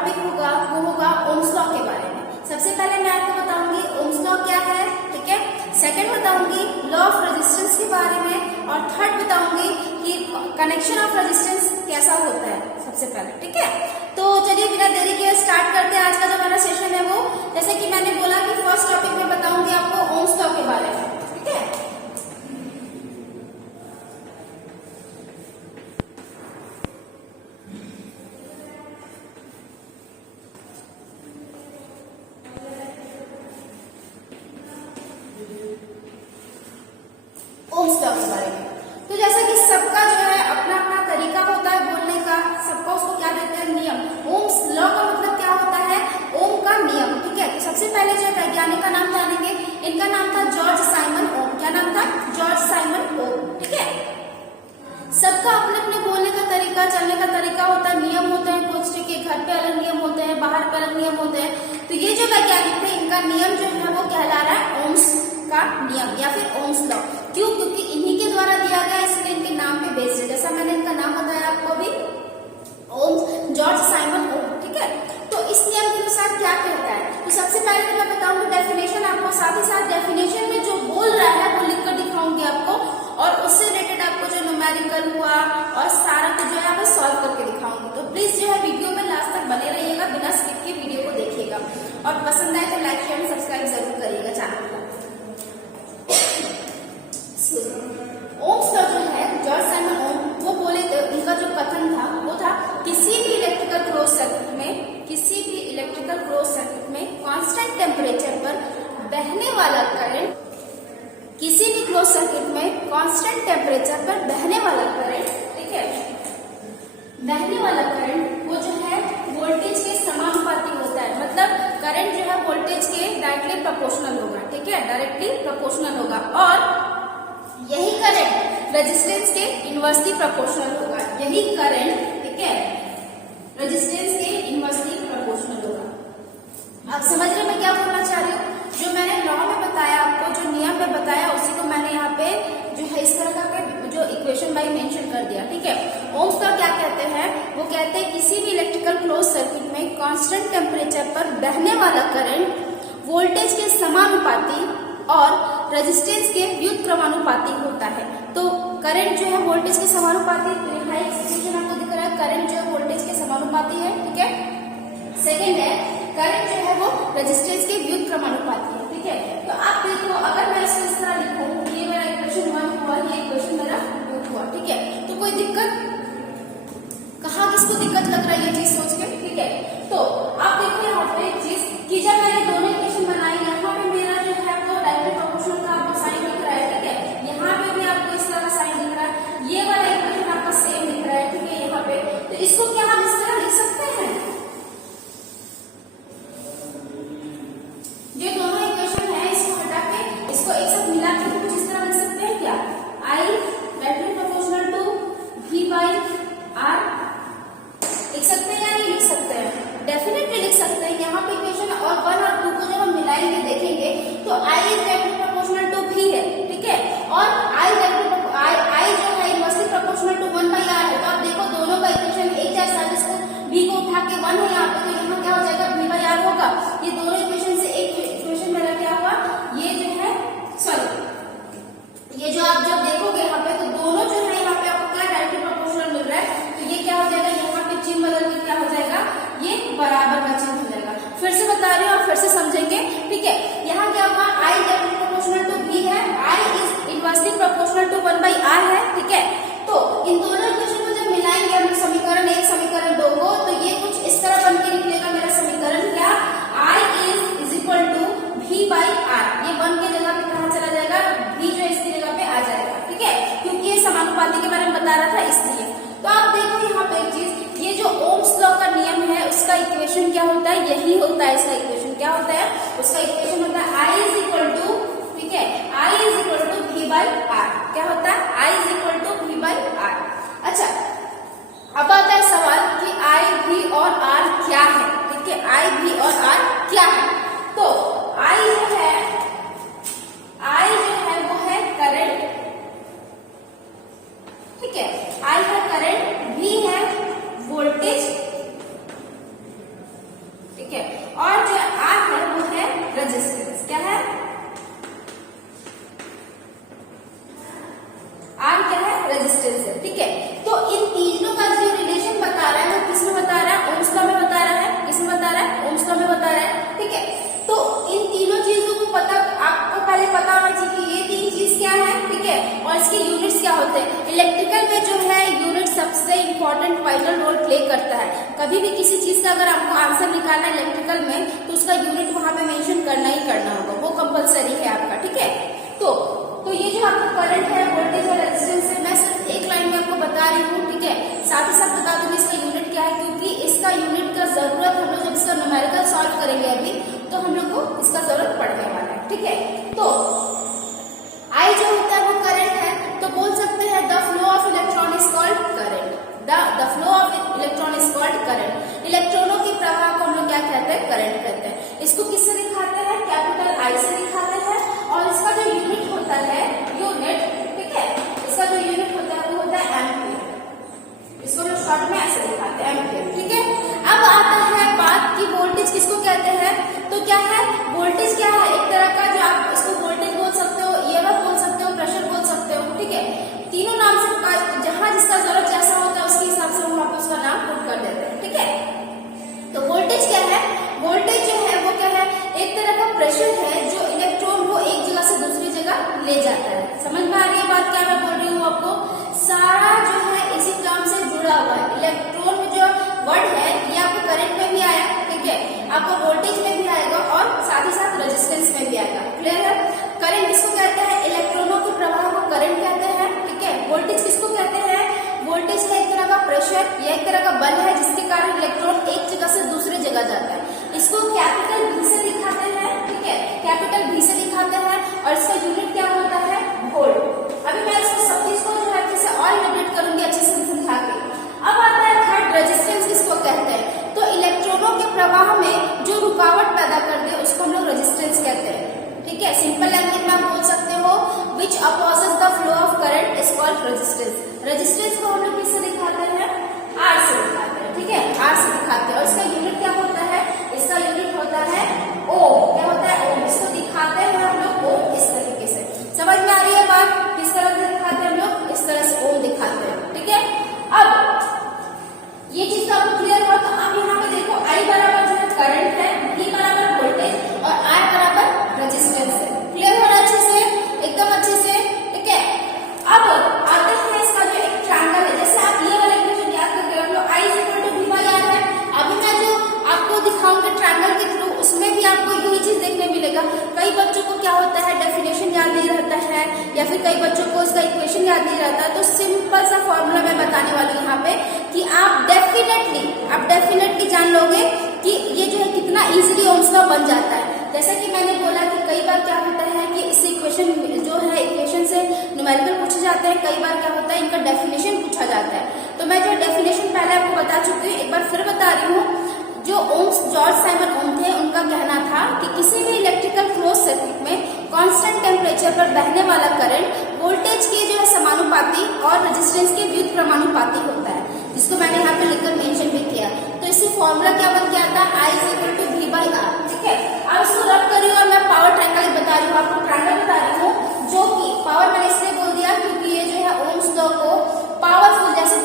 Topic होगा वो होगा ओम्स लॉ के बारे में। सबसे पहले मैं आपको बताऊंगी ओम्स लॉ क्या है, ठीक है। सेकंड बताऊंगी लॉ ऑफ रेजिस्टेंस के बारे में, और थर्ड बताऊंगी कि कनेक्शन ऑफ रेजिस्टेंस कैसा होता है सबसे पहले, ठीक है। तो चलिए बिना देरी के स्टार्ट करते हैं आज का जो हमारा सेशन है वो। जैसे कि मैंने बोला कि फर्स्ट टॉपिक में बताऊंगी आपको ओम्स लॉ के बारे में, ठीक है। ओम्स लॉ के बारे में तो जैसा कि सबका जो है अपना अपना तरीका होता है बोलने का, सबका उसको क्या देते हैं, नियम। ओम्स लॉ का मतलब क्या होता है, ओम का नियम, ठीक है। तो सबसे पहले जो वैज्ञानिक का नाम जानेंगे, इनका नाम था जॉर्ज साइमन ओम। क्या नाम था, जॉर्ज साइमन ओम, ठीक है। सबका अपने अपने बोलने का तरीका, चलने का तरीका होता है, नियम होते हैं कुछ, ठीक है। घर पे अलग नियम होते हैं, बाहर पे अलग नियम होते हैं। तो ये जो वैज्ञानिक थे इनका नियम जो है वो कहला रहा है ओम्स का नियम या फिर ओम्स लॉ। क्यों, क्योंकि इन्हीं के द्वारा दिया गया, इसलिए इनके नाम पे बेस्ड है। जैसा मैंने इनका नाम बताया आपको अभी, ओम्स, जॉर्ज साइमन ओम, ठीक है। तो इस नियम के अनुसार क्या कहता है, तो सबसे पहले तो मैं बताऊंगी डेफिनेशन आपको, साथ ही साथ डेफिनेशन में जो बोल रहा है वो लिखकर दिखाऊंगी आपको, और उससे रिलेटेड आपको जो न्यूमेरिकल हुआ और सारा कुछ जो है सॉल्व करके दिखाऊंगी। तो प्लीज जो है वीडियो में लास्ट तक बने रहिएगा, बिना स्किप के वीडियो को देखिएगा, और पसंद आए तो लाइक शेयर सब्सक्राइब जरूर करिएगा चैनल को। ओम्स लॉ जो है जॉर्ज साइमन ओम वो बोले थे, उनका जो कथन था वो था किसी भी इलेक्ट्रिकल क्रॉस सर्किट में कांस्टेंट टेम्परेचर पर बहने वाला करंट, किसी भी क्लोज सर्किट में कांस्टेंट टेम्परेचर पर बहने वाला करंट, ठीक है, बहने वाला करंट वो जो है वोल्टेज के समानुपाती होता है। मतलब करंट जो है वोल्टेज के डायरेक्टली प्रोपोर्शनल होगा, ठीक है, डायरेक्टली प्रोपोर्शनल होगा, और यही करंट रेजिस्टेंस के इनवर्सली प्रोपोर्शनल होगा। यही करंट, ठीक है, रेजिस्टेंस के इनवर्सली प्रोपोर्शनल होगा। आप समझ रहे मैं क्या बोलना चाह रही हूँ, जो मैंने लॉ में बताया आपको, जो नियम में बताया उसी को मैंने यहाँ पे जो है इस तरह का जो इक्वेशन बाई मेंशन कर दिया, ठीक है। ओम्स लॉ क्या कहते हैं, वो कहते हैं किसी भी इलेक्ट्रिकल क्लोज सर्किट में कांस्टेंट टेम्परेचर पर बहने वाला करंट वोल्टेज के समानुपाती और रेजिस्टेंस के व्युत्क्रमानुपाती होता है। तो करंट जो है वोल्टेज के समानुपाती, आपको दिख रहा है करंट जो है वोल्टेज के समानुपाती है, ठीक है। सेकेंड है करंट जो है वो रेजिस्टेंस के व्युत्क्रमानुपाती है, ठीक है। तो आप देखो अगर मैं इसको इस तरह लिखूं, ये मेरा इक्वेशन 1 हुआ, ये इक्वेशन मेरा 2 हुआ, ठीक है। तो कोई दिक्कत, कहाँ किसको दिक्कत लग रहा है ये चीज सोच के, ठीक है। तो आप देखो यहाँ पे एक चीज कि जब मैंने दोनों इक्वेशन बनाई, यहाँ पे मेरा जो है वो डायरेक्ट प्रोपोर्शनल का आपको साइन दिख रहा है, ठीक है। यहाँ पे भी आपको इस तरह का साइन दिख रहा है, ये वाला इक्वेशन आपका सेम दिख रहा है, ठीक है, यहाँ पे। तो इसको क्या हम इस तरह लिख सकते हैं, जो दोनों इक्वेशन है इसको हटा के इसको एक साथ मिला के कुछ इस तरह लिख सकते हैं क्या, I directly proportional to V by R लिख सकते हैं या नहीं लिख सकते हैं, डेफिनेटली लिख सकते हैं। यहाँ पे इक्वेशन और 1 और 2 को जब हम मिलाएंगे देखेंगे तो I is directly proportional to V है, ठीक है, और I जो है inversely proportional to 1 by R है। तो आप देखो दोनों का इक्वेशन एक जैसा, जिसको V को उठा के 1 है यहाँ पे, तो यहाँ क्या हो जाएगा V बाई R होगा। ये दोनों इक्वेशन से एक इक्वेशन मेरा क्या हुआ, ये जो है सॉरी, ये जो आप जब देखोगे यहाँ पे तो दोनों जो है यहाँ पे आपको क्या डायरेक्टली प्रोपोर्शनल मिल रहा है, तो ये क्या हो जाएगा, यहाँ पे चिन्ह बदल के क्या हो जाएगा, ये बराबर का चिन्ह हो जाएगा। फिर से बता रही हूँ और फिर से समझेंगे, ठीक है। यहाँ क्या हुआ, I directly proportional to V है, I is inversely proportional to 1 by R है, ठीक है। तो इन दोनों इक्वेशन को जब मिलाएंगे हम समीकरण 1 समीकरण 2 को, तो ये कुछ इस तरह बन के निकलेगा मेरा समीकरण, क्या, I is equal to V by R। ये 1 की जगह पे कहाँ चला जाएगा, V जो इसकी जगह पे आ जाएगा, ठीक है, क्योंकि ये समानुपाती के बारे में बता रहा था इसलिए। तो आप देखो यहाँ पे एक चीज, ये जो ओम्स लॉ का नियम है उसका इक्वेशन क्या होता है, यही होता है इसका इक्वेशन, क्या होता है उसका इक्वेशन होता है I इज इक्वल टू, ठीक है, I is equal to V by R। क्या होता है, I is equal to V by R। अच्छा, अब आता है सवाल कि I, V और R क्या है, ठीक है, I, V और R क्या है। तो I जो है वो है करंट, ठीक है, I है करंट, V है voltage, important vital role play करता है। कभी भी किसी चीज का अगर आपको आंसर निकालना है इलेक्ट्रिकल में तो उसका यूनिट वहां पे मेंशन करना ही करना होगा, वो कंपलसरी है आपका, ठीक है। तो ये जो आपका करंट है, वोल्टेज और रेजिस्टेंस है, मैं सिर्फ एक लाइन में आपको बता रही हूँ, ठीक है। साथ ही साथ बता दूंगी इसका यूनिट क्या है, क्योंकि इसका यूनिट का जरूरत हम लोग जब इसका न्यूमेरिकल सॉल्व करेंगे अभी तो हम लोग को इसका जरूरत पड़ने वाला है, ठीक है। तो आई जो होता है वो करंट है, तो बोल सकते हैं the flow of electron is called current. The flow of electron is called current. इलेक्ट्रॉनों के प्रवाह को हम लोग क्या कहते हैं, करंट कहते हैं। इसको किससे दिखाते हैं, कैपिटल आई से दिखाते हैं, और इसका जो यूनिट होता है, यूनिट, ठीक है, इसका जो यूनिट होता है वो होता है एम्पीयर। इसको लोग शॉर्ट में ऐसे दिखाते हैं, एम्पीयर, ठीक है। अब आता है बात कि वोल्टेज किसको कहते हैं, तो क्या है वोल्टेज, क्या है एक तरह का, जो आप इसको वोल्टेज बोल सकते हो, ईएमएफ बोल सकते हो, प्रेशर बोल सकते हो, ठीक है। तीनों नाम से जहां जिसका जरूरत जैसा होता है उसके हिसाब से हम उसका नाम पुट कर देते हैं, ठीक है। तो वोल्टेज क्या है, वोल्टेज जो है वो क्या है, एक तरह का प्रेशर है जो इलेक्ट्रॉन को एक जगह से दूसरी जगह ले जाता है। समझ में आ रही है बात क्या मैं बोल रही हूँ आपको, सारा जो है इसी टर्म से जुड़ा हुआ है। इलेक्ट्रॉन में जो वर्ड है ये आपको करंट में भी आया, ठीक है, आपको वोल्टेज में भी आएगा और साथ ही साथ रेजिस्टेंस में भी आएगा, क्लियर है। करंट किसको कहते हैं, इलेक्ट्रॉनों के प्रवाह को करंट कहते हैं, ठीक है। वोल्टेज किसको कहते हैं, वोल्टेज है एक तरह का प्रेशर या एक तरह का बल है जिसके कारण इलेक्ट्रॉन एक जगह से दूसरे जगह जाता है। इसको कैपिटल भी से दिखाते हैं, ठीक है, कैपिटल भी से दिखाते हैं, और इसका यूनिट क्या होता है, वोल्ट। अभी मैं इसको सब चीज को जो है अच्छे से और इलस्ट्रेट करूंगी, अच्छे से समझा के। अब आता है थर्ड, रेजिस्टेंस किसको कहते हैं, तो इलेक्ट्रॉनों के प्रवाह में जो रुकावट पैदा कर दे उसको हम लोग रेजिस्टेंस कहते हैं, ठीक है। सिंपल लैंग्वेज में आप बोल सकते हो which opposes the flow of current is called resistance. Resistance को हम लोग किससे दिखाते हैं, आर से दिखाते हैं, ठीक है, आर से दिखाते हैं। और इसका यूनिट क्या होता है, इसका यूनिट होता है ओम। क्या होता है, ओम। इसको दिखाते हैं हम लोग ओम इस तरीके से। समझ में आ रही है बात, किस तरह से दिखाते हैं हम लोग, इस तरह से ओम दिखाते हैं, ठीक है। अब ये चीज तो आपको क्लियर हुआ। तो आप यहाँ पे देखो आई बराबर जो है करंट है, V बराबर वोल्टेज और R बराबर रेजिस्टेंस है। क्लियर हो रहा है अच्छे से, एकदम अच्छे से, ठीक है। अब आते हैं इसका जो एक ट्रायंगल है, जैसे आप ये वाला इक्वेशन याद करके रख लो, I = V by R है। अभी मैं जो आपको दिखाऊंगी ट्रायंगल के थ्रू उसमें भी आपको यही चीज देखने मिलेगा। कई बच्चों को क्या होता है, डेफिनेशन याद नहीं रहता है, या फिर कई बच्चों को इसका इक्वेशन याद नहीं रहता है। तो सिंपल सा फॉर्मूला मैं बताने वाली हूँ यहाँ पे कि आप डेफिनेटली जान लोगे कि ये जो है कितना इजीली ओम्स लॉ बन जाता है। जैसे कि मैंने बोला कि कई बार क्या होता है कि इस इक्वेशन जो है इक्वेशन से न्यूमेरिकल पूछे जाते हैं, कई बार क्या होता है इनका डेफिनेशन पूछा जाता है। तो मैं जो डेफिनेशन पहले आपको बता चुकी हूँ, एक बार फिर बता रही हूँ। जो ओम्स, जॉर्ज साइमन ओम थे, उनका कहना था कि किसी भी इलेक्ट्रिकल क्लोज सर्किट में कांस्टेंट टेम्परेचर पर बहने वाला करंट वोल्टेज के जो है समानुपाती और रेजिस्टेंस के व्युत्क्रमानुपाती होता है, जिसको मैंने यहाँ पे लिखकर मेंशन भी किया। तो इससे फॉर्मूला क्या बन गया था, I = V by R, ठीक है। अब इसको रब कर रही हूँ और मैं पावर ट्रायंगल बता रही हूँ, आपको ट्रायंगल बता रही हूँ, जो कि पावर मैंने इसलिए बोल दिया क्योंकि ये जो है ओम्स लॉ को पावरफुल, जैसे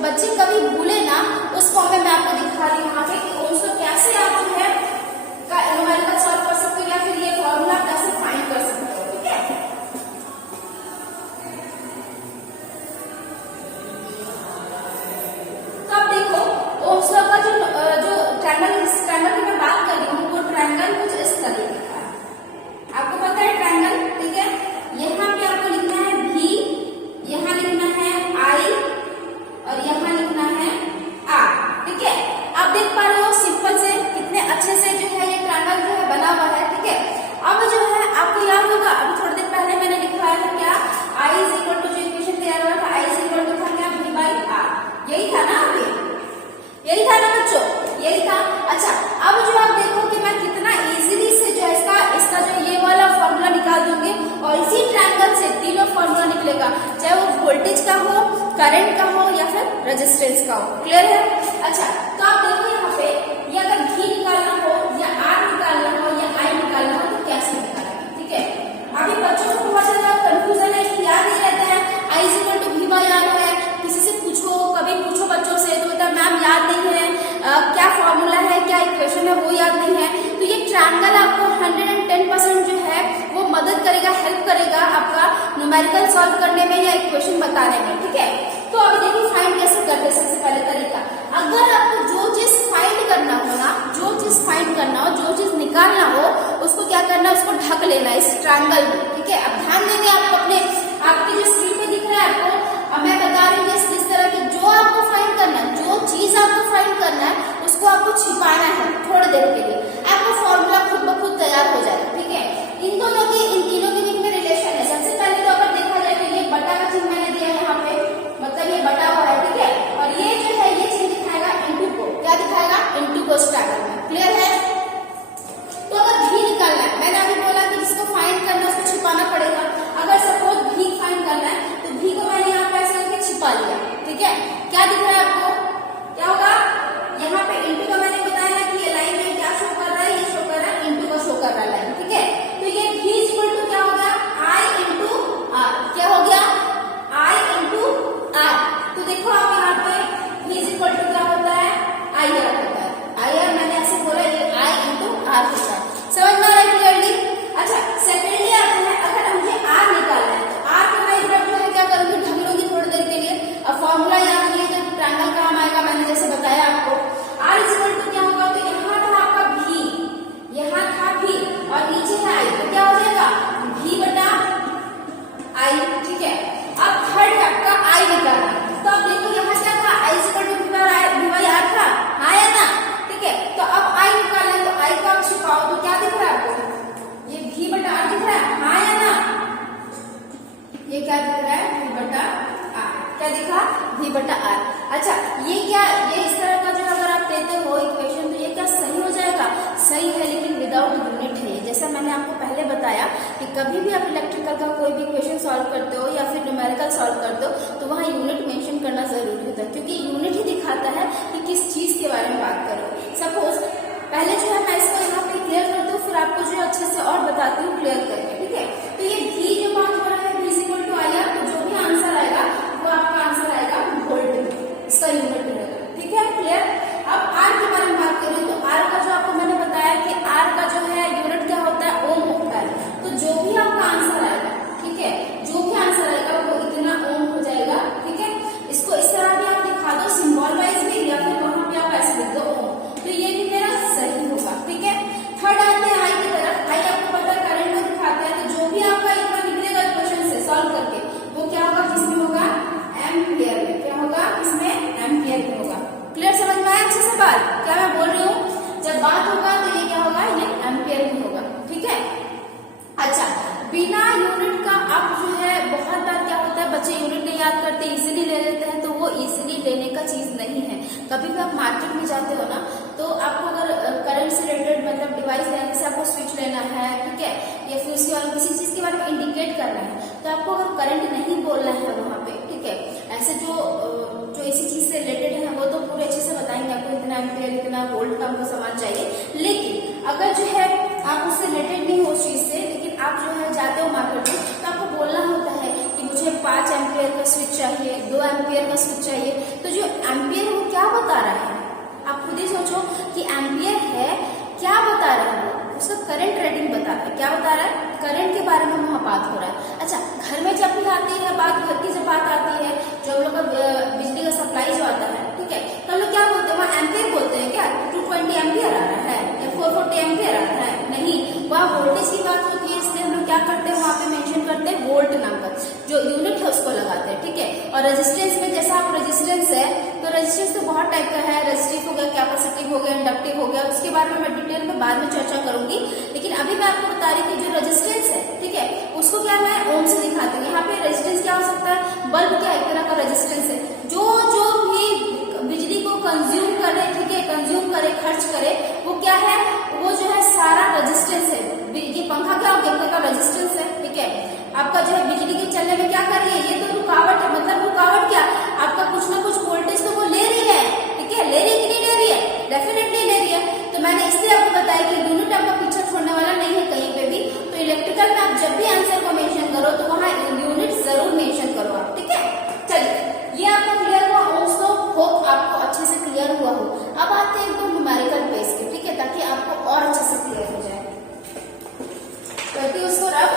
बच्चे कभी भूले ना, उस फॉर्म में मैं आपको दिखा रही हूँ यहाँ पे कि ओम्स लॉ कैसे आप जो है न्यूमेरिकल सॉल्व कर सकते हो, या फिर ये फॉर्मूला कैसे फाइंड कर सकते हो, ठीक है। तो अब देखो ओम्स लॉ का जो ट्रायंगल की मैं बात कर रही हूँ, वो ट्रायंगल कुछ इस तरीके का है। आपको पता है ट्रायंगल, ठीक है। यहाँ पे आपको लिखना है V, यहाँ लिखना है I और यहाँ लिखना है R, ठीक है। आप देख पा रहे हो सिंपल से कितने अच्छे से जो है ये ट्रायंगल जो है बना हुआ है, ठीक है। अब जो है आपको याद होगा, अभी थोड़ी देर पहले मैंने लिखवाया था क्या, I = जो इक्वेशन तैयार हुआ था, I = था क्या, V by R, यही था ना, अभी यही था ना बच्चों, यही था। अच्छा, अब जो आप देखो कि मैं कितना इजीली से जो है इसका जो ये वाला फॉर्मूला निकाल दूंगी, और इसी ट्रायंगल से तीनों फॉर्मूला निकलेगा, चाहे वो वोल्टेज का हो, करंट का हो या फिर रेजिस्टेंस का हो। क्लियर है। अच्छा, तो आप देखो यहाँ पे ये अगर V निकालना हो या R निकालना हो या I निकालना हो तो कैसे निकालेंगे, ठीक है। अभी बच्चों को बहुत ज्यादा कंफ्यूजन है, याद नहीं रहता है I = V by R है। किसी से पूछो, कभी पूछो बच्चों से तो बोलता मैम याद नहीं है, क्या फॉर्मूला है, क्या इक्वेशन है, वो याद नहीं है। तो ये ट्रायंगल आपको 110% जो है वो मदद करेगा, हेल्प करेगा आपका न्यूमेरिकल सॉल्व करने में या इक्वेशन बताने में, ठीक है। तो अब देखिए फाइंड कैसे करते हैं। सबसे पहले तरीका, अगर आपको जो चीज फाइंड करना हो ना, जो चीज फाइंड करना हो, जो चीज निकालना हो, उसको क्या करना है, उसको ढक लेना है इस ट्रायंगल में, ठीक है। अब ध्यान देंगे आप अपने, आपकी जो स्क्रीन पे दिख रहा है आपको, अब मैं बता रही हूँ इस तरह की जो आपको फाइंड करना है, जो चीज आपको फाइंड करना है, उसको आपको छिपाना है थोड़ी देर के लिए, आपका फॉर्मूला खुद ब खुद तैयार हो जाएगा, ठीक है। इन दोनों की, इन तीनों के बीच में रिलेशन है। सबसे पहले तो अगर देखा जाए तो ये बटा का चिन्ह मैंने दिया है यहाँ पे, मतलब ये बटा हुआ है, ठीक है। और ये जो है ये चिन्ह दिखाएगा इनटू को, क्या दिखाएगा, इनटू को स्ट्रैगल में, क्लियर है। तो अगर भी निकालना है, मैंने अभी बोला कि जिसको फाइंड करना है उसको छिपाना पड़ेगा। अगर सपोज भी फाइंड करना है तो भी को मैंने यहाँ पे ऐसे करके छिपा लिया, ठीक है। क्या दिख रहा है आपको, क्या होगा, यहाँ पे इंटू का मैंने बताया ना कि ये लाइन में क्या शो कर रहा है, ये शो कर रहा है, इंटू का शो कर रहा है लाइन, ठीक है। तो ये भी इक्वल टू क्या हो गया, आई इंटू आर, क्या हो गया, आई इंटू आर। तो देखो आप यहाँ पे भी इक्वल टू क्या होता है, आई आर होता है, आई आर मैंने ऐसे बोला, ये आई इंटू आर होता है, समझ में आ रहा है क्लियरली। अच्छा सेकेंडली आता है, अगर मुझे आर निकालना है तो आर को मैं इधर जो है क्या करूंगी, ढक लूंगी थोड़ी देर के लिए। अब फॉर्मूला याद रखिए, जो ट्रायंगल काम आएगा मैंने जैसे बताया आपको, आर इक्वल टू क्या होगा, तो यहाँ था आपका भी, यहाँ था भी और नीचे था आई, तो क्या हो जाएगा, भी बटा आई, ठीक है। अब थर्ड आपका आई निकालना, तो अब देखो यहाँ क्या था, आई इक्वल टू भी बाई आर था, हाँ या ना, ठीक है। तो अब आई निकालना है, तो आई को आप छिपाओ, तो क्या दिख रहा है आपको, ये भी बटा आर दिख रहा है, हाँ या ना, ये क्या दिख रहा है, भी बटा आर, क्या दिखा, भी बटा आर। अच्छा ये क्या, ये इस तरह का जो अगर आप लेते हो इक्वेशन, तो ये क्या सही हो जाएगा, सही है, लेकिन विदाउट यूनिट है। जैसा मैंने आपको पहले बताया कि कभी भी आप इलेक्ट्रिकल का कोई भी इक्वेशन सॉल्व करते हो या फिर न्यूमेरिकल सॉल्व करते हो, तो वहाँ यूनिट मेंशन करना जरूरी होता है, क्योंकि यूनिट ही दिखाता है कि किस चीज के बारे में बात करो। सपोज पहले जो है मैं इसको यहाँ पे क्लियर करती हूँ, फिर आपको जो अच्छे से और बताती हूँ क्लियर करके, ठीक है। तो ये भी जो बात हो रहा है, भी इक्वल टू आई आर, तो जो भी आंसर आएगा वो आपका आंसर आएगा वोल्ट में, इसका यूनिट रहेगा, ठीक है, क्लियर। अब आर के बारे में बात करें तो आर का जो आपको मैंने बताया कि आर का जो है यूनिट क्या होता है, ओम होता है। तो जो भी आपका आंसर आएगा, ठीक है, जो भी आंसर आएगा वो इतना ओम हो जाएगा, ठीक है। इसको इस तरह भी आप दिखा दो सिंबल वाइज भी, या फिर वहां पे आप ऐसे लिख दो ओम, तो ये भी मेरा सही होगा, ठीक है। थर्ड आते हैं आई की तरफ, आई आपको पता है करंट में दिखाते हैं, तो जो भी आपका इतना निकलेगा इक्वेशन से सॉल्व करके, वो क्या होगा, किसमें होगा, एम्पियर में, क्या होगा, किसमें, एम्पियर में होगा। क्लियर, समझ में आया अच्छे से बात, क्या मैं बोल रही हूँ, जब बात होगा तो ये क्या होगा, ये एम्पियर में होगा, ठीक है। अच्छा बिना यूनिट का आप जो है, बहुत बार क्या होता है बच्चे यूनिट नहीं याद करते, इजीली ले लेते हैं, तो वो इजीली लेने का चीज नहीं है। कभी भी आप मार्केट में जाते हो ना, तो आपको अगर करंट से रिलेटेड मतलब डिवाइस लेने से आपको स्विच लेना है, ठीक है, या फिर उसके बाद किसी चीज के बारे में इंडिकेट करना है, तो आपको अगर करंट नहीं बोलना है वहां पे, ठीक है, ऐसे जो इसी चीज से रिलेटेड है वो तो पूरे अच्छे से बताएंगे आपको, इतना एम्पियर इतना वोल्ट का हमको सामान चाहिए। लेकिन अगर जो है आप उससे रिलेटेड नहीं हो उस चीज से, लेकिन आप जो है जाते हो मार्केट में, तो आपको बोलना होता है कि मुझे 5 एम्पियर का स्विच चाहिए, 2 एम्पियर का स्विच चाहिए। तो जो एम्पियर वो क्या बता रहा है, आप खुद ही सोचो कि एम्पियर है, क्या बता रहा है, उसका करंट रेटिंग बता रहा है, क्या बता रहा है, करंट के बारे में वहाँ बात हो रहा है। अच्छा घर में जब भी आती है बात, घर की जब बात आती है, जो हम लोग का बिजली का सप्लाई जो आता है, ठीक है, तो हम लोग क्या बोलते हैं, वहाँ एम्पियर बोलते हैं क्या, 220 एम्पियर आ रहा है या 440 एम्पियर आ रहा है, नहीं, वहाँ वोल्टेज की बात होती है, इसलिए हम लोग क्या करते हैं, वहाँ पे मेंशन करते हैं वोल्ट नंबर, जो यूनिट है उसको लगाते हैं, ठीक है। और रेजिस्टेंस में जैसा आप रेजिस्टेंस है, तो रेजिस्टेंस तो बहुत टाइप का है, रेजिस्टिव हो गया, कैपेसिटिव हो गया, इंडक्टिव हो गया, उसके बारे में मैं डिटेल में बाद में चर्चा करूंगी। लेकिन अभी मैं आपको बता रही थी जो रेजिस्टेंस है, ठीक है, उसको क्या मैं ओम से दिखाती हूँ। यहाँ पे रेजिस्टेंस क्या हो सकता है, बल्ब क्या एक तरह का रेजिस्टेंस है, जो भी बिजली को कंज्यूम करे, ठीक है, कंज्यूम करे, खर्च करे, वो क्या है, वो जो है सारा रेजिस्टेंस है। ये पंखा क्या हो गया, का रेजिस्टेंस है, ठीक है। आपका जो है बिजली के चलने में क्या कर रही है, ये तो रुकावट है, मतलब रुकावट क्या, आपका कुछ ना कुछ वोल्टेज तो वो ले रही है, ठीक है, ले रही है कि नहीं ले रही है, डेफिनेटली ले रही है। तो मैंने इसलिए आपको बताया कि यूनिट आपका पीछे छोड़ने वाला नहीं है कहीं पे भी। तो इलेक्ट्रिकल में आप जब भी आंसर को मेंशन करो तो वहां यूनिट जरूर मेंशन करो आप, ठीक है। चलिए ये आपको क्लियर हुआ, दोस्तों होप आपको अच्छे से क्लियर हुआ हो। अब आते हैं एकदम न्यूमेरिकल बेस के, ठीक है, ताकि आपको और अच्छे से क्लियर हो जाए। करती उसको रब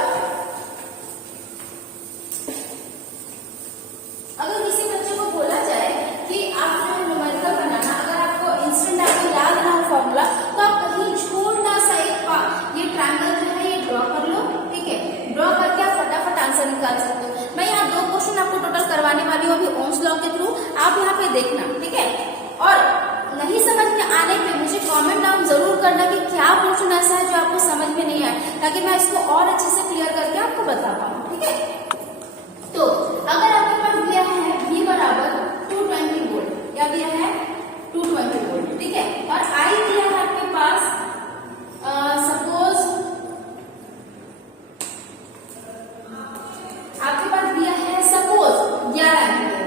रही हूँ अभी ओम्स लॉ के थ्रू, आप यहाँ पे देखना, ठीक है। और नहीं समझ में आने पे मुझे कमेंट डाउन जरूर करना कि क्या पोर्शन ऐसा है जो आपको समझ में नहीं आया, ताकि मैं इसको और अच्छे से क्लियर करके आपको बता पाऊँ, ठीक है। तो अगर आपके पास दिया है V बराबर 220 वोल्ट, क्या दिया है 220 वोल्ट, ठीक है, और I दिया है आपके पास सपोज आपके पास दिया है सपोज 11 एम्पीयर।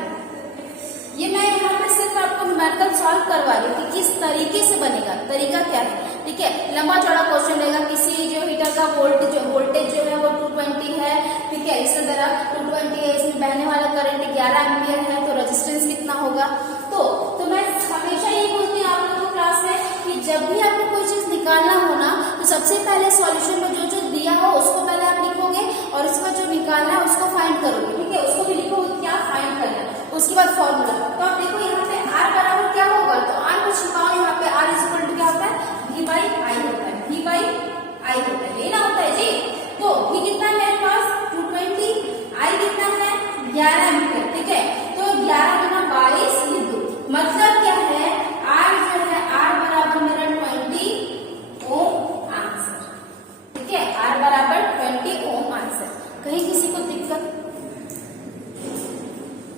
ये मैं यहाँ पे सिर्फ आपको न्यूमेरिकल सॉल्व करवा रही हूँ कि किस तरीके से बनेगा, तरीका क्या है, ठीक है। लंबा चौड़ा क्वेश्चन रहेगा, किसी जो हीटर का वोल्टेज जो है वो 220 है, ठीक है, इसी तरह 220 है, इसमें बहने वाला करंट 11 एम्पीयर है, तो रेजिस्टेंस कितना होगा। तो मैं हमेशा ये बोलती हूँ आप लोगों को क्लास में कि जब भी आपको कोई चीज निकालना हो ना, तो सबसे पहले सॉल्यूशन में जो जो दिया हो उसको पहले आप लिखोगे, और उसका जो निकालना है उसको फाइंड करोगे, ठीक है, उसको भी लिखोगे क्या फाइंड करना है, उसके बाद फॉर्मूला। तो आप देखो यहाँ पे R बराबर क्या होगा, तो R को छिपाओ, यहाँ पे R इक्वल टू क्या होता है V बाई I होता है, V बाई I होता है, लेना होता है जी। तो V कितना है मेरे पास 220, I कितना है 11 एम्पीयर, ठीक है, तो 11 गुना 22 ये 2, मतलब क्या है R जो है R बराबर मेरा 20 ओम आंसर, ठीक है, R बराबर 20 ओम आंसर। कहीं किसी को दिक्कत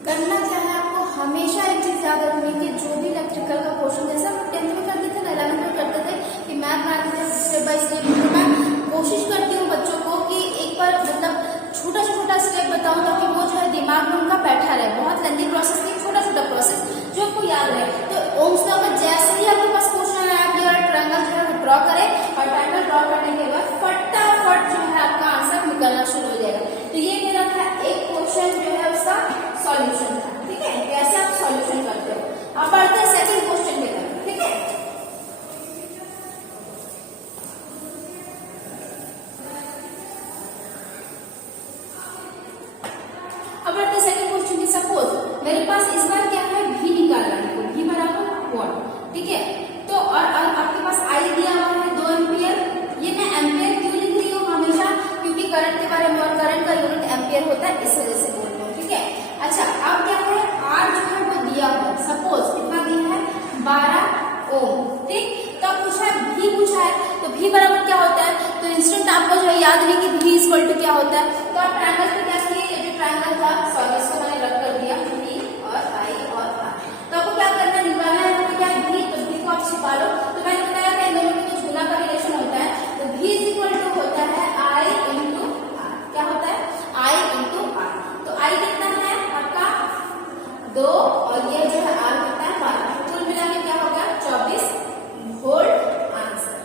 करना क्या है, आपको हमेशा एक चीज याद रखनी कि जो भी इलेक्ट्रिकल का क्वेश्चन, जैसा हम 10th में करते थे ना, 11th में करते थे कि मैथ बनाते थे स्टेप बाय स्टेप, तो मैं कोशिश करती हूँ बच्चों को कि एक बार मतलब छोटा छोटा स्टेप बताऊं, ताकि वो जो है दिमाग में उनका बैठा रहे। बहुत लेंथी प्रोसेस नहीं, छोटा छोटा प्रोसेस जो आपको याद रहे। तो ओम्स लॉ में जैसे ही आपके पास क्वेश्चन है, आप ये वाला ट्रायंगल जो है वो ड्रॉ करें, और ट्रायंगल ड्रॉ करने के बाद फटाफट जो है आपका आंसर निकलना शुरू हो जाएगा। तो ये मेरा था एक क्वेश्चन जो है उसका सॉल्यूशन था, ठीक है, कैसे आप सॉल्यूशन करते हो। अब बढ़ते हैं सेकंड क्वेश्चन की तरफ, ठीक है। अब बढ़ते हैं सेकंड क्वेश्चन की। सपोज मेरे पास इस बार क्या है V निकालना है, V बराबर 1, ठीक है, तो और आपके पास I दिया हुआ है 2 एम्पीयर। ये मैं एम्पीयर क्यों लिख रही हूँ हमेशा, क्योंकि करंट के बारे में, और करंट का यूनिट एम्पीयर होता है, इस वजह से बोल रही हूँ, ठीक है। अच्छा, अब क्या है R जो है वो दिया हुआ है, सपोज कितना दिया है 12 ओम, ठीक। तो पूछा है V पूछा है, तो V बराबर क्या होता है, तो इंस्टेंट आपको जो है याद नहीं कि V इक्वल टू क्या होता है। तो आप ट्रायंगल पे क्या किए, ये जो ट्रायंगल था, सॉरी इसको मैंने रख कर दिया V और I और R। तो आपको क्या करना है, निकालना है यहाँ पे क्या V, तो V को आप छिपा लो। तो मैंने बताया था इन दोनों में कुछ गुना का रिलेशन होता है, तो V इक्वल टू होता है I इंटू R। क्या होता है I इंटू R। तो I कितना है आपका 2, और ये जो है R कितना है 12, कुल मिला के क्या होगा 24 वोल्ट आंसर।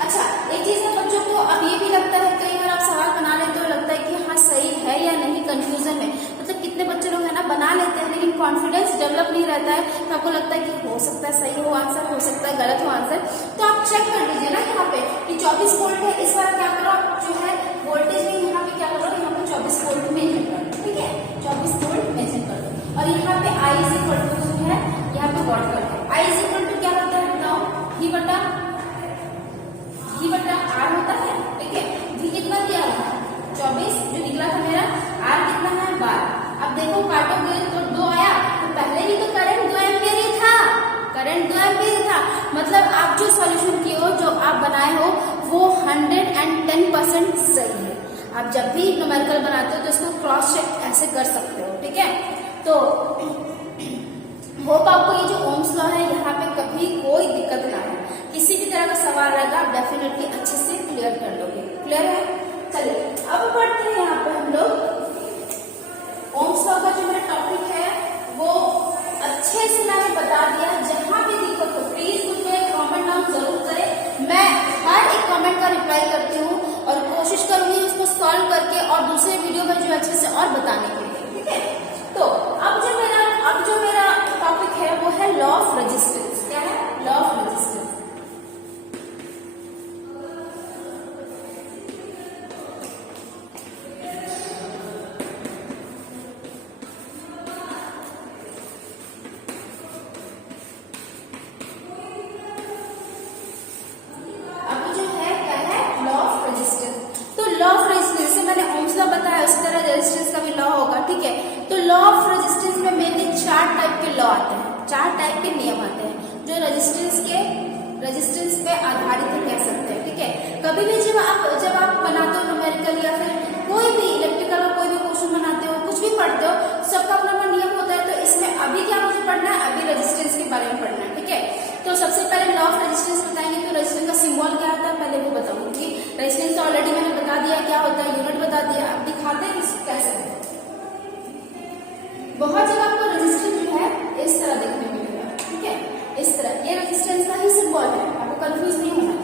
अच्छा, एक चीज है बच्चों को अब ये भी लगता है, कई बार आप सवाल बना लेते हो, लगता है कि हाँ सही है या नहीं, कंफ्यूजन में, मतलब कितने बच्चे लोग है ना बना लेते हैं, लेकिन कॉन्फिडेंस डेवलप नहीं रहता है, तो आपको लगता है कि हो सकता है सही हो आंसर, हो सकता है गलत हो आंसर। तो आप चेक कर लीजिए ना यहाँ पे कि 24 वोल्ट है, इस बार क्या करो जो है वोल्टेज में यहाँ पे क्या करो, यहाँ पे 24 वोल्ट मेंशन कर दो, ठीक है, 24 वोल्ट मेंशन कर दो। और यहाँ पे I इज इक्वल टू जो है यहाँ पे वॉट कर दो। I इज इक्वल टू क्या होता है बताओ, V बटा R होता है, ठीक है। V कितना दिया है 24, जो निकला था मेरा, R कितना है 12। अब देखो काटोगे तो 2 आया, तो पहले भी तो करंट 2 एम्पीयर ही था, करंट 2 एम्पीयर था, मतलब आप जो सॉल्यूशन किए हो, जो आप बनाए हो, वो 110% सही है। आप जब भी न्यूमेरिकल बनाते हो तो इसको क्रॉस चेक ऐसे कर सकते हो, ठीक है। तो होप आपको ये जो ओम्स लॉ है यहाँ पे कभी कोई दिक्कत ना है, किसी भी तरह का सवाल रहेगा आप डेफिनेटली अच्छे से क्लियर कर लोगे। क्लियर है, चलिए अब बढ़ते हैं यहाँ पे हम लोग ओम्स लॉ का जो मेरा टॉपिक है वो अच्छे से मैंने बता दिया। जहां भी दिक्कत हो प्लीज मुझे कमेंट डाउन जरूर करें, मैं हर एक कमेंट का रिप्लाई करती हूँ और कोशिश करूंगी उसको सॉल्व करके और दूसरे वीडियो में जो अच्छे से और बताने के लिए, ठीक है। तो अब जो मेरा टॉपिक है वो है लॉ ऑफ रेजिस्टेंस। क्या है लॉ ऑफ रेजिस्टेंस? तो लॉ ऑफ रेजिस्टेंस से मैंने ओम्स लॉ बताया, उसी तरह रेजिस्टेंस का भी लॉ होगा, ठीक है। तो लॉ ऑफ चार टाइप के लॉ आते हैं, चार टाइप के नियम आते हैं जो रेजिस्टेंस पे आधारित है कह सकते हैं, ठीक है। कभी भी जब आप बनाते हो न्यूमेरिकल या फिर कोई भी इलेक्ट्रिकल का कोई भी क्वेश्चन बनाते हो, कुछ भी पढ़ते हो, सबका अपना अपना नियम होता है। तो इसमें अभी क्या मुझे पढ़ना है, अभी रेजिस्टेंस के बारे में पढ़ना है, ठीक है। तो सबसे पहले लॉ ऑफ रेजिस्टेंस बताएंगे। तो रेजिस्टेंस का सिंबल क्या होता है पहले वो बताऊंगी। रेजिस्टेंस तो ऑलरेडी मैंने बता दिया क्या होता है, यूनिट बता दिया। अब दिखाते हैं कैसे। बहुत जगह आपको रेजिस्टेंस जो है इस तरह देखने को मिलेगा, ठीक है, इस तरह। ये रेजिस्टेंस का ही सिंबल है, आपको कंफ्यूज नहीं होना।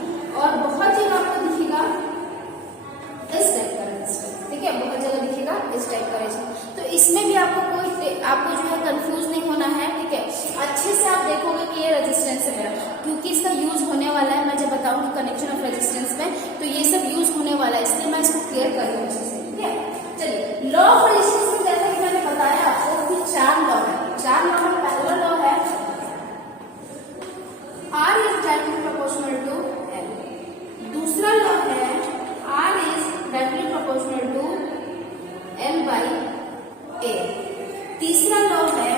और बहुत जगह आपको दिखेगा इस टाइप का रेजिस्टेंस, ठीक है, बहुत जगह दिखेगा इस टाइप का रेजिस्टेंस। तो इसमें भी आपको जो है कंफ्यूज नहीं होना है, ठीक है। अच्छे से आप देखोगे कि ये रेजिस्टेंस है मेरा, क्योंकि इसका यूज होने वाला है। मैं जब बताऊंगी कनेक्शन ऑफ रेजिस्टेंस में, तो ये सब यूज होने वाला है, इसलिए मैं इसको क्लियर कर दूं अच्छे से, ठीक है। चलिए, लॉ ऑफ रेजिस्टेंस में जैसा कि मैंने बताया आपको कि चार लॉ है। चार लॉ में पहला लॉ है R is directly proportional to L। दूसरा लॉ है R is directly proportional to L by A। तीसरा लॉ है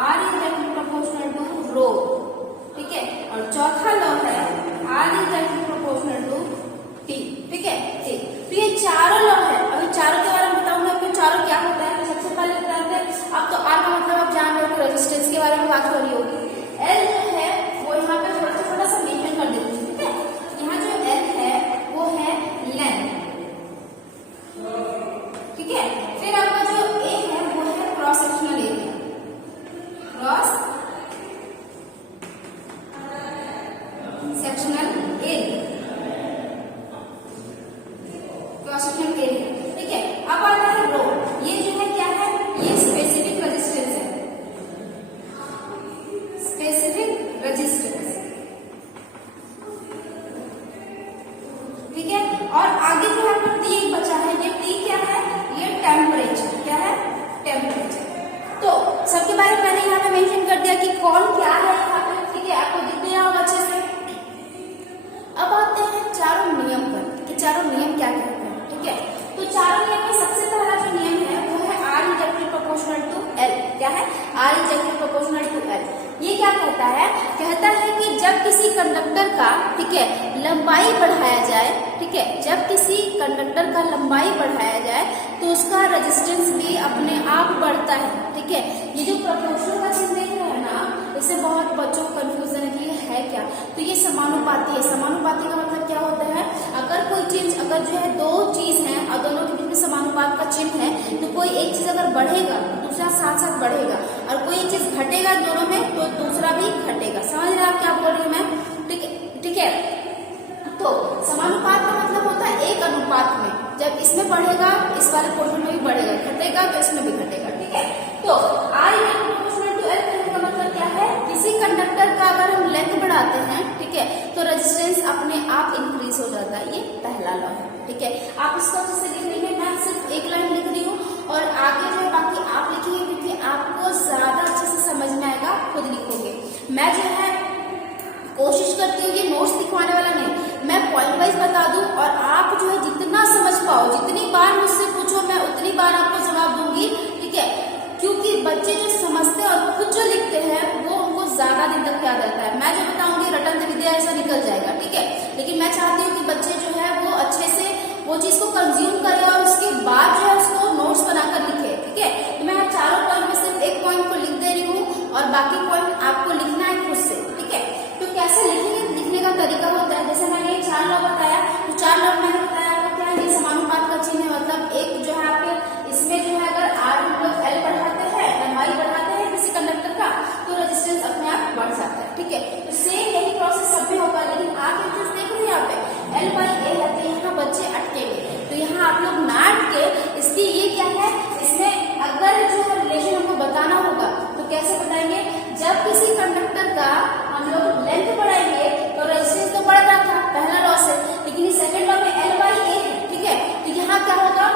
R is directly proportional to rho, ठीक है। और चौथा लॉ है R is directly proportional to T, ठीक है, ठीक। तो ये चारों लॉ है। अभी चारों के बारे में बताऊंगा आपको चारों क्या होता है। तो सबसे पहले बताते हैं, अब तो R का मतलब आप जान रहे हो कि रेजिस्टेंस के बारे में बात हो रही होगी। L जो है वो यहाँ पे थोड़ा सा मेंशन कर देती हूँ, ठीक है। यहाँ जो L है वो है लेंथ, ठीक है। फिर आपका जो A है वो है cross sectional area, cross sectional area, cross sectional area, ठीक है। अब आता है रो। ये जो है क्या है, ये स्पेसिफिक रेजिस्टेंस है, स्पेसिफिक रेजिस्टेंस, ठीक है। और आगे जो है आपका T बचा है, ये T क्या है, ये टेम्परेचर, क्या है, टेम्परेचर। तो सबके बारे में मैंने यहाँ पे मेंशन कर दिया कि कौन क्या है यहाँ पे, ठीक है, आपको दिख गया होगा अच्छे से। अब आते हैं चारों नियम पर कि चारों नियम क्या कहते हैं, ठीक है। तो चारों नियम में सबसे पहला जो नियम है वो है R is directly proportional to L। क्या है, R is directly proportional to L। ये क्या कहता है कि जब किसी कंडक्टर का, ठीक है, लंबाई बढ़ाया जाए, ठीक है, जब किसी कंडक्टर का लंबाई बढ़ाया जाए तो उसका रेजिस्टेंस भी अपने आप बढ़ता है, ठीक है। ये जो प्रोपोर्शनल का चीज देख रहे हैं ना, इससे बहुत बच्चों को कंफ्यूजन है कि ये है क्या। तो ये समानुपाती है। समानुपाती का मतलब क्या होता है, अगर कोई चीज, अगर जो है दो चीज है और दोनों के बीच में समानुपात का चिन्ह है, तो कोई एक चीज अगर बढ़ेगा तो दूसरा साथ साथ बढ़ेगा, और कोई एक चीज घटेगा दोनों में तो दूसरा भी घटेगा। समझ रहे हैं आप क्या बोल रही हूँ मैं, ठीक है, ठीक है। तो समानुपात का मतलब होता है एक अनुपात में, जब इसमें बढ़ेगा इस वाले पोर्शन में भी बढ़ेगा, घटेगा तो इसमें भी घटेगा, ठीक है। तो R is proportional to L कहने का मतलब क्या है, किसी कंडक्टर का अगर हम लेंथ बढ़ाते हैं, ठीक है, तो रेजिस्टेंस अपने आप इंक्रीज हो जाता है। ये पहला लॉ है, ठीक है। आप इसको अच्छे से लिख लीजिए, मैं सिर्फ एक लाइन लिख रही हूँ और आगे जो है बाकी आप लिखिए, क्योंकि आपको ज्यादा अच्छे से समझ में आएगा, खुद लिखोगे। मैं जो है कोशिश करती हूँ ये नोट्स दिखवाने वाला नहीं, मैं पॉइंट वाइज बता दूं और आप जो है जितना समझ पाओ, जितनी बार मुझसे पूछो मैं उतनी बार आपको जवाब दूंगी, ठीक है। क्योंकि बच्चे जो समझते हैं और खुद जो लिखते हैं वो उनको ज्यादा दिन तक याद रहता है। मैं जो बताऊंगी रटन विद्या ऐसा निकल जाएगा, ठीक है। लेकिन मैं चाहती हूँ कि बच्चे जो है वो अच्छे से वो चीज को कंज्यूम करे और उसके बाद जो है उसको नोट्स बनाकर लिखे, ठीक है। तो मैं चारों पॉइंट में सिर्फ एक पॉइंट को लिख दे रही हूँ और बाकी पॉइंट आपको लिखना है खुद से, ठीक है। तो कैसे लिखेंगे, लिखने का तरीका होता है, जैसे मैंने ये चार लॉ बताया, तो चार लॉ मैंने बताया आपको क्या है, ये समानुपात का चिन्ह है। मतलब एक जो है आपके इसमें जो है अगर R मतलब L बढ़ाते हैं, लंबाई बढ़ाते हैं किसी कंडक्टर का, तो रेजिस्टेंस अपने आप बढ़ जाता है, ठीक है। तो सेम यही प्रोसेस सब में होगा, लेकिन आप एक चीज देख रहे हैं यहाँ पे L by A है, तो यहाँ बच्चे अटकेंगे, तो यहाँ आप लोग ना अटके, इसलिए ये क्या है, इसमें अगर जो है रिलेशन हमको बताना होगा तो कैसे बताएंगे, जब किसी कंडक्टर का हम लोग लेंथ बढ़ाएंगे तो रेजिस्टेंस तो बढ़ रहा था पहला लॉ से, लेकिन सेकंड लॉ में L by A है, ठीक है। तो यहाँ क्या होगा,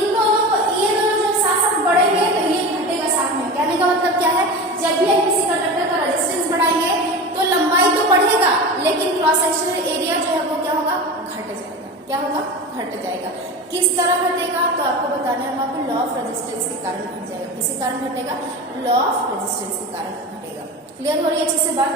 इन दोनों को, ये दोनों जब साथ साथ बढ़ेंगे तो ये घटेगा साथ में। कहने का मतलब क्या है, जब भी हम किसी कंडक्टर का रेजिस्टेंस बढ़ाएंगे तो लंबाई तो बढ़ेगा, लेकिन क्रॉस सेक्शनल एरिया जो है वो क्या होगा, घट जाएगा। क्या होगा, घट जाएगा। किस तरह घटेगा तो आपको बताना है, वहां पर लॉ ऑफ रेजिस्टेंस के कारण घट जाएगा। किसके कारण घटेगा? लॉ ऑफ रेजिस्टेंस के कारण घटेगा। क्लियर हो रही है अच्छे से बात?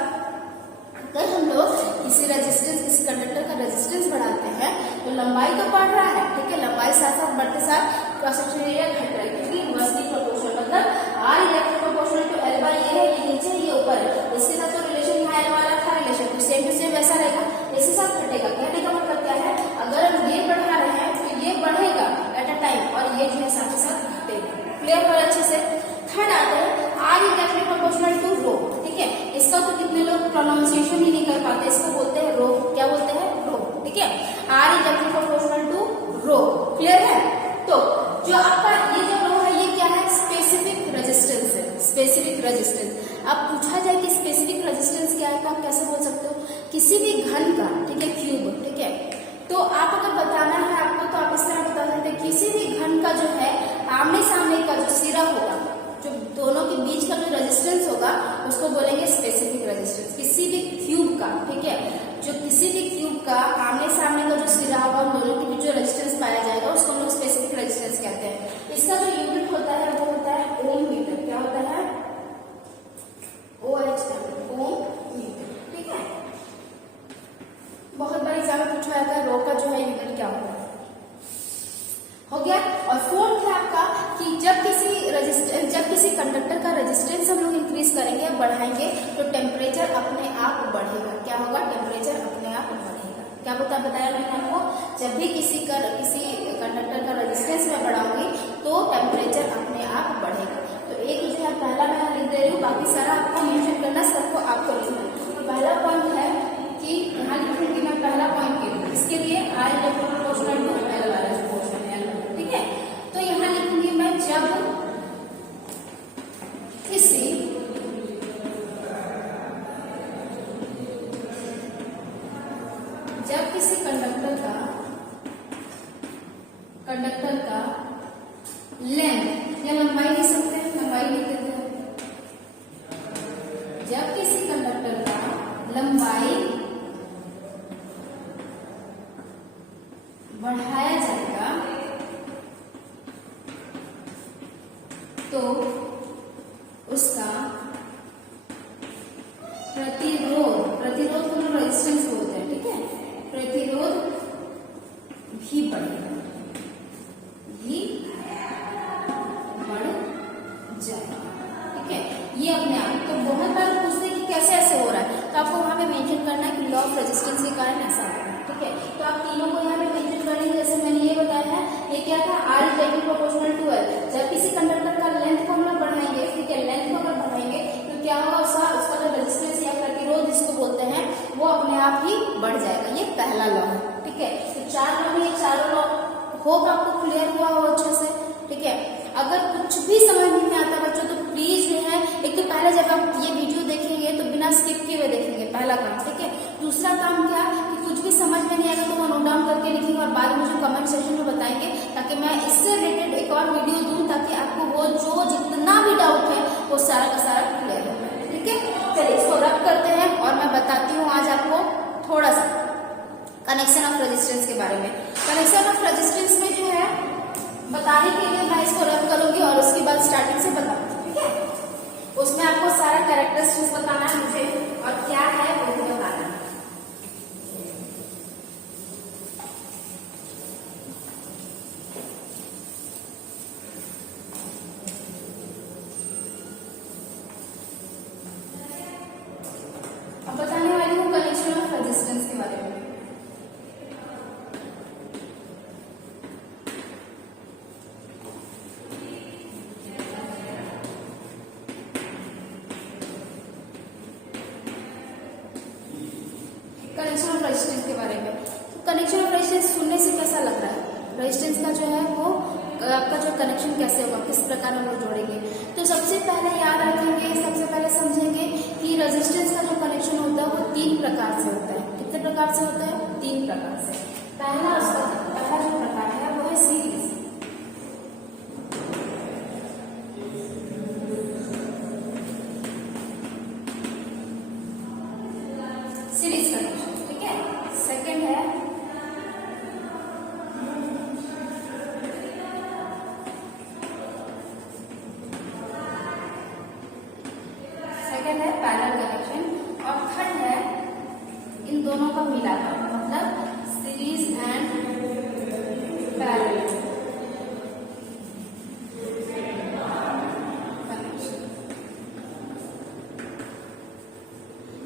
अगर हम लोग किसी कंडक्टर का रेजिस्टेंस बढ़ाते हैं तो लंबाई तो बढ़ रहा है, ठीक है, लंबाई साथ साथ बढ़ते साथ क्रॉस सेक्शन एरिया घट रहा है, क्योंकि इनवर्सली प्रोपोर्शनल मतलब R electric proportional to L by A है, ये नीचे ये ऊपर है, इसके साथ तो रिलेशन यहाँ एल वाला था रिलेशन, तो सेम टू सेम वैसा रहेगा, इसके साथ घटेगा। कहने का मतलब क्या है? अगर हम ये बढ़ा रहे हैं तो ये बढ़ेगा एट अ टाइम और ये जो है साथ ही साथ घटेगा। क्लियर हो अच्छे से? थर्ड आता है आर इलेक्ट्रिक प्रोपोर्शनल टू रो, ठीक है, इसका तो कितने लोग प्रोनाउंसिएशन ही नहीं कर पाते, इसको बोलते हैं रो। क्या बोलते हैं? रो, ठीक है, R electric proportional to rho. Clear है? तो जो आपका ये जो रो है ये क्या है? स्पेसिफिक रेजिस्टेंस है, स्पेसिफिक रेजिस्टेंस। अब पूछा जाए कि स्पेसिफिक रेजिस्टेंस क्या है तो आप कैसे बोल सकते हो? किसी भी घन का, ठीक है, क्यूब, ठीक है, तो आप अगर बताना है आपको तो आप इस तरह बता सकते हैं, किसी भी घन का जो है आमने सामने का जो सिरा होगा, जो दोनों के बीच का जो रेजिस्टेंस होगा उसको बोलेंगे स्पेसिफिक रेजिस्टेंस। किसी भी क्यूब का, ठीक है, जो किसी भी क्यूब का आमने सामने का जो सिरा होगा उन दोनों के बीच जो रेजिस्टेंस पाया जाएगा उसको हम लोग स्पेसिफिक रेजिस्टेंस कहते हैं। इसका जो यूनिट होता है वो होता है ओम मीटर। क्या होता है? OHM, ओम मीटर, ठीक है। बहुत बार एग्जाम में पूछा जाता है रो का जो है यूनिट क्या होता है। हो गया। और फोर्थ है आपका कि जब किसी कंडक्टर का रेजिस्टेंस हम लोग इंक्रीज करेंगे, बढ़ाएंगे, तो टेम्परेचर अपने आप बढ़ेगा। क्या होगा? टेम्परेचर अपने आप बढ़ेगा। क्या बताया मैंने आपको? जब भी किसी कंडक्टर का रेजिस्टेंस मैं बढ़ाऊंगी तो टेम्परेचर अपने आप बढ़ेगा। तो एक जो है पहला मैं लिख दे रही हूँ, बाकी सारा आपको मेंशन करना, सबको आपको लिखना। तो पहला पॉइंट है कि यहाँ लिखूंगी मैं पहला पॉइंट के इसके लिए R electric proportional to L वाला प्रोपोर्शनल है, ठीक है। तो यहाँ लिखूंगी मैं जब किसी कंडक्टर का लेंथ या लंबाई लिख सकते हैं, लंबाई लिख देते हैं। जब किसी कंडक्टर का लंबाई बढ़ाया जाएगा तो उसका प्रतिरोध को रेजिस्टेंस बोलते हैं, ठीक है, प्रतिरोध भी बढ़ेगा, भी बढ़ जाएगा, ठीक है। ये अपने आप तो बहुत बार पूछते हैं कि कैसे ऐसे हो रहा है, तो आपको वहां पे मेंशन करना है कि लॉ ऑफ रेजिस्टेंस के कारण ऐसा हो रहा है, ठीक है। तो आप तीनों को यहाँ पे मेंशन करेंगे। जैसे मैंने ये बताया है, ये क्या था? R electric proportional to L. जब किसी कंडक्टर का लेंथ को हम लोग बढ़ाएंगे, ठीक है, लेंथ को अगर बढ़ाएंगे तो क्या होगा? उसका जो रेजिस्टेंस या प्रतिरोध जिसको बोलते हैं वो अपने आप ही बढ़ जाएगा। ये पहला लॉ है, ठीक है। तो 4 लॉ में ये चारों लॉ होप आपको क्लियर हुआ हो अच्छे से, ठीक है। अगर कुछ भी समझ नहीं आता बच्चों तो प्लीज जो है, एक तो पहले जब आप ये वीडियो देखेंगे तो बिना स्किप किए हुए देखेंगे, पहला काम, ठीक है। दूसरा काम क्या कि कुछ भी समझ में नहीं आएगा तो वो नोट डाउन करके लिखेंगे और बाद में मुझे कमेंट सेक्शन में बताएंगे, ताकि मैं इससे रिलेटेड एक और वीडियो दूं, ताकि आपको वो जो जितना भी डाउट है वो सारा का सारा क्लियर हो, ठीक है। चलिए इसको रब करते हैं और मैं बताती हूँ आज आपको थोड़ा सा कनेक्शन ऑफ रेजिस्टेंस के बारे में। कनेक्शन ऑफ रेजिस्टेंस में जो है बताने के लिए मैं इसको रब करूंगी और उसके बाद स्टार्टिंग से बताऊंगी, ठीक है। उसमें आपको सारा कैरेक्टरिस्टिक्स बताना है मुझे और क्या है वो भी बताना है। अब बताने वाली हूँ कनेक्शन ऑफ रेजिस्टेंस के बारे में। कनेक्शन ऑफ रेजिस्टेंस के बारे में। तो कनेक्शन ऑफ रेजिस्टेंस सुनने से कैसा लग रहा है? रेजिस्टेंस का जो है वो आपका जो कनेक्शन कैसे होगा, किस प्रकार हम लोग जोड़ेंगे। तो सबसे पहले याद रखेंगे, सबसे पहले समझेंगे कि रेजिस्टेंस का जो कनेक्शन होता है वो 3 प्रकार से होता है। कितने प्रकार से होता है? 3 प्रकार से। पहला जो प्रकार है वो है सीरीज। सीरीज कनेक्शन, ठीक है। सेकंड है सेकेंड है पैरेलल कनेक्शन, और थर्ड है इन दोनों का मिलाकर, मतलब सीरीज एंड पैरेलल कनेक्शन।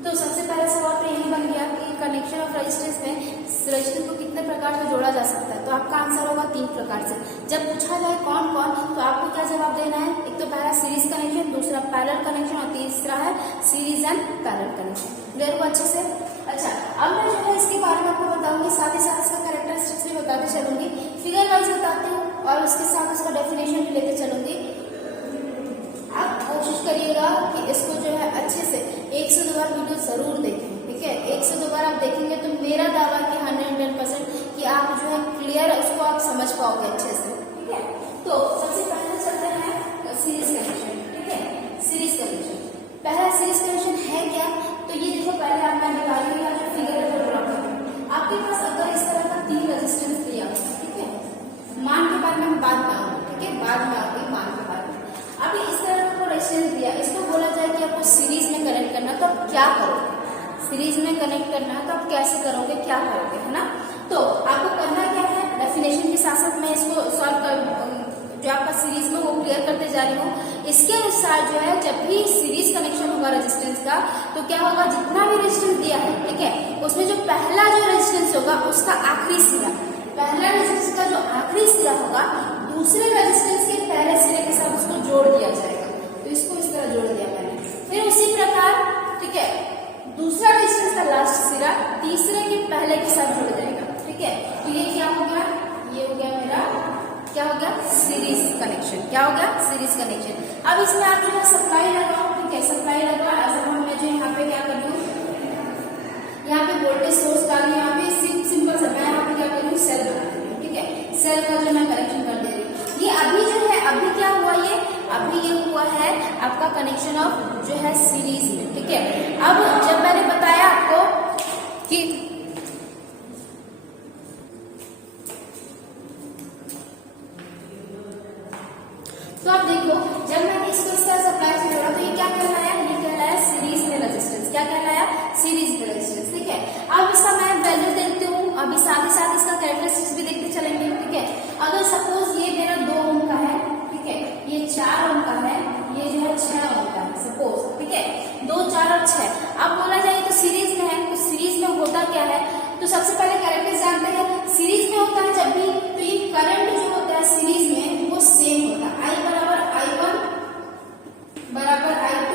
तो सबसे पहला सवाल तो यही बन गया कि कनेक्शन ऑफ रेजिस्टेंस में रेजिस्टेंस को कितने प्रकार से जोड़ा जा सकता है। तो आपका आंसर होगा 3 प्रकार से। जब पूछा जाए कौन कौन, तो आपको क्या जवाब देना है? एक तो पहला सीरीज कनेक्शन, दूसरा पैरेलल कनेक्शन, और तीसरा है series and parallel connection. Clear हुआ अच्छे से? अच्छा, अब मैं जो है इसके बारे में आपको बताऊंगी, साथ ही साथ इसका कैरेक्टरिस्टिक्स भी बताते चलूंगी, फिगर वाइज बताती हूँ, और उसके साथ उसका डेफिनेशन भी लेते चलूंगी। आप कोशिश करिएगा कि इसको जो है अच्छे से 1 से 2 बार वीडियो जरूर देखें, ठीक है? 1 से 2 बार आप देखेंगे तो मेरा दावा कि 110% कि आप जो है क्लियर उसको आप समझ पाओगे अच्छे से, ठीक है? तो सबसे पहले चलते हैं सीरीज कनेक्शन, ठीक है? सीरीज कनेक्शन, पहला सीरीज कनेक्शन है क्या? तो ये देखो, पहले आप मैं बता रही हूँ जो फिगर को ड्रॉ करें। आपके पास अगर इस तरह का 3 रेजिस्टेंस दिया होगा, ठीक है? मान के बाद में बाद में आऊंगी, ठीक है? बाद में आऊंगी, मान के बाद में। अभी इस तरह का रेजिस्टेंस दिया, इसको बोला जाए कि आपको सीरीज में कनेक्ट करना, तो आप क्या करोगे? सीरीज में कनेक्ट करना है तो आप कैसे करोगे, क्या करोगे, है ना? तो आपको करना क्या है, डेफिनेशन के साथ साथ मैं इसको सॉल्व कर, जो आपका सीरीज में वो क्लियर करते जा रही हूँ। इसके अनुसार जो है जब भी सीरीज कनेक्शन होगा रेजिस्टेंस का, तो क्या होगा, जितना भी रेजिस्टेंस दिया है, ठीक है, उसमें जो पहला जो रेजिस्टेंस होगा उसका आखिरी सिरा, पहला रेजिस्टेंस का जो आखिरी सिरा होगा दूसरे रेजिस्टेंस के पहले सिरे के साथ उसको जोड़ दिया जाएगा। तो इसको इस तरह जोड़ दिया मैंने। फिर उसी प्रकार, ठीक है, दूसरा रेजिस्टेंस का लास्ट सिरा तीसरे के पहले के साथ जुड़ जाएगा, ठीक है? तो ये क्या हो गया, ये हो गया मेरा, क्या हो गया, सीरीज कनेक्शन। क्या हो गया, सीरीज कनेक्शन। अब इसमें आप जो है सप्लाई लगाओ, ठीक है? सप्लाई लगाओ, ऐसा मैं जो यहाँ पे क्या कर रही हूँ, यहाँ पे वोल्टेज सोर्स डाली, यहाँ पे सिंपल सा मैं यहाँ पे क्या कर रही हूँ, सेल बना रही हूँ, ठीक है? सेल का जो मैं कनेक्शन कर दे रही हूँ। ये अभी जो है, अभी क्या हुआ, ये अभी ये हुआ है आपका कनेक्शन ऑफ जो है सीरीज में, ठीक है? अब जब मैंने बताया आपको कि तो आप देखो, जब मैंने इसको इस तरह सप्लाई से जोड़ा तो ये क्या कहलाया, ये कहलाया सीरीज में रेजिस्टेंस। क्या कहलाया, सीरीज में रेजिस्टेंस, ठीक है? अब इसका मैं वैल्यू देखती हूँ, अभी साथ ही साथ इसका कैरेक्टरिस्टिक्स भी देखते चलेंगे, ठीक है? अगर सपोज ये मेरा 2 ओम का है, ठीक है, ये 4 ओम का है, ये जो है 6 ओम का है सपोज, ठीक है? 2, 4 और 6। अब बोला जाए तो सीरीज में है, तो सीरीज में होता क्या है, तो सबसे पहले कैरेक्टरिस्टिक्स जानते हैं। सीरीज में होता है जब भी, तो ये करंट जो होता है सीरीज में वो सेम होता है, I बराबर I1 बराबर I2,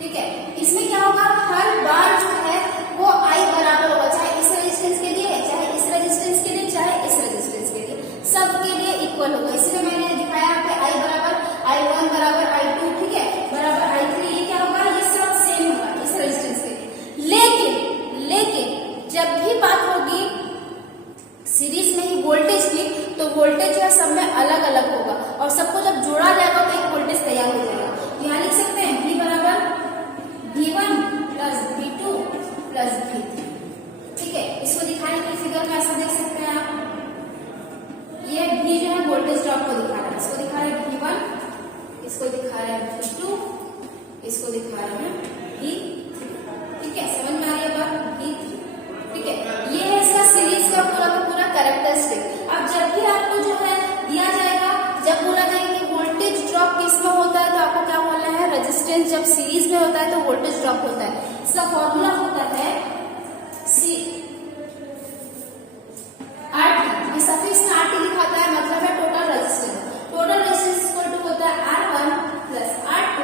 ठीक है? इसमें क्या होगा, हर बार जो है वो I बराबर होगा, चाहे इस रेजिस्टेंस के लिए, चाहे इस रेजिस्टेंस के लिए, चाहे इस रेजिस्टेंस के लिए, सबके लिए इक्वल होगा। इसलिए मैंने दिखाया यहाँ पे I बराबर I1 बराबर I2, ठीक है, बराबर I3। ये क्या होगा, ये सब सेम होगा इस रेजिस्टेंस के लिए। लेकिन जब भी बात होगी सीरीज में ही वोल्टेज की, तो वोल्टेज जो है सब में अलग अलग होगा, और सबको जब जोड़ा जाएगा तो एक वोल्टेज तैयार हो जाएगा। यहाँ लिख सकते हैं V बराबर V1 plus V2 plus V3, ठीक है? इसको दिखाने की फिगर में ऐसा देख सकते हैं आप, ये V जो है वोल्टेज ड्रॉप को दिखा रहा है, इसको दिखा रहे हैं V1, इसको दिखा रहे हैं V2, इसको दिखा रहे हैं V3, ठीक है? समझ में आ रही है बात, V3, ठीक है? ये है इसका सीरीज का पूरा का पूरा कैरेक्टरिस्टिक। अब जब भी आपको जो है दिया जाएगा, जब बोला जाएगा कि वोल्टेज ड्रॉप किसमें होता है, तो आपको क्या बोलना है, रेजिस्टेंस जब सीरीज में होता है तो वोल्टेज ड्रॉप होता है। इसका फॉर्मूला होता है RT, ये सफिक्स में RT दिखाता है, मतलब है total resistance. Total resistance equal to होता है R1 plus R2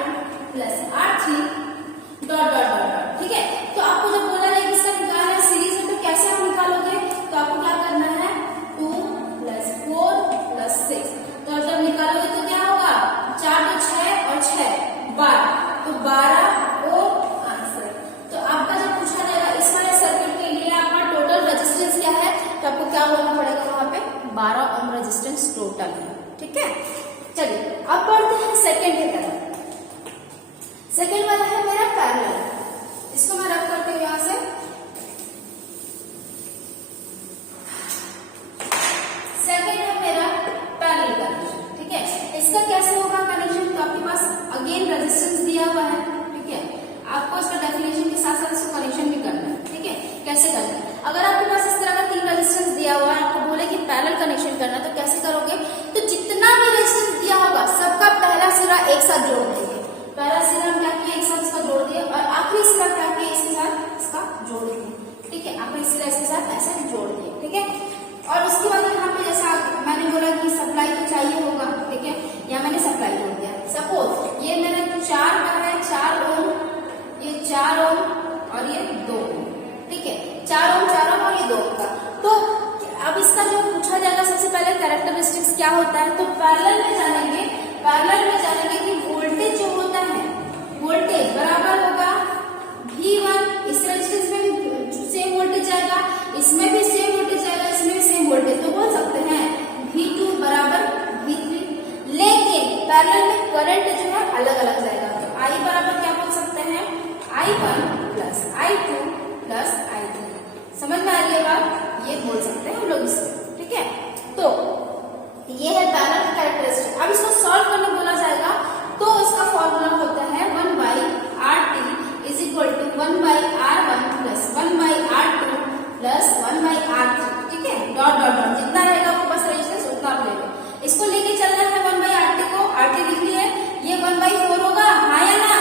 plus R3 dot dot dot, ठीक है? तो आपको जब बोला जाए कि इसका निकालना है सीरीज में, तो कैसे आप निकालोगे, तो आपको क्या करना है, 2 प्लस 4 प्लस 6, तो जब निकालोगे तो क्या होगा, 4 तो 6 और 6 12, तो 12 ओम आंसर। तो आपका जब पूछा जाएगा इस वाले सर्किट के लिए आपका टोटल रेजिस्टेंस क्या है, तो आपको क्या बोलना पड़ेगा, वहां पे 12 ओम रेजिस्टेंस टोटल है, ठीक है? चलिए अब बढ़ते हैं सेकेंड की तरफ। सेकेंड वाला है मेरा पैरेलल, इसको मैं रख करके यहां से, सेकेंड है मेरा पैरेलल कनेक्शन, ठीक है? इसका कैसे होगा कनेक्शन, तो आपके पास अगेन रेजिस्टेंस दिया हुआ है, कैसे करना है। अगर आपके पास इस तरह का 3 रेजिस्टेंस दिया हुआ है, आपको बोले कि पैरेलल कनेक्शन करना, तो कैसे करोगे, तो जितना भी रेजिस्टेंस दिया होगा सबका पहला सिरा एक साथ जोड़ देंगे। पहला सिरा क्या किया, एक साथ इसका जोड़ दिया, और आखिरी सिरा क्या किया, इसके साथ इसका जोड़ दिया। ठीक है, आखिरी सिरा इसके साथ ऐसे जोड़ दिया। ठीक है, और उसके बाद यहाँ पे जैसा मैंने बोला कि सप्लाई तो चाहिए होगा। ठीक है, यहाँ मैंने सप्लाई जोड़ दिया। सपोज ये मेरे 4 का है, 4 ओम, ये 4 ओम और ये 2 ओम। ठीक है, 4 ओम और ये 2 ओम का। तो अब इसका जो पूछा जाएगा सबसे पहले कैरेक्टरिस्टिक्स क्या होता है, तो पैरेलल में जानेंगे कि वोल्टेज जो होता है, वोल्टेज बराबर होगा V1, इस रेजिस्टेंस में भी सेम वोल्टेज जाएगा, इसमें भी सेम वोल्टेज जाएगा, इसमें भी सेम वोल्टेज, तो बोल सकते हैं V2 बराबर V3। लेकिन पैरेलल में करंट जो है अलग अलग जाएगा, तो I बराबर क्या बोल सकते हैं, I1 plus I2 plus I3। समझ में आ रही है बात, ये बोल सकते हैं हम लोग इसको। ठीक है, तो ये है पैरेलल कैरेक्टरिस्टिक। अब इसको सॉल्व करने बोला जाएगा, तो इसका फॉर्मूला होता है 1/RT is equal to 1/R1 plus 1/R2 plus 1/R3। ठीक है, डॉट डॉट डॉट जितना रहेगा आपके पास रेजिस्टेंस उतना आप ले लो। इसको लेके चलना है 1/RT को, RT लिख लिए, ये 1/4 होगा, हाँ या ना,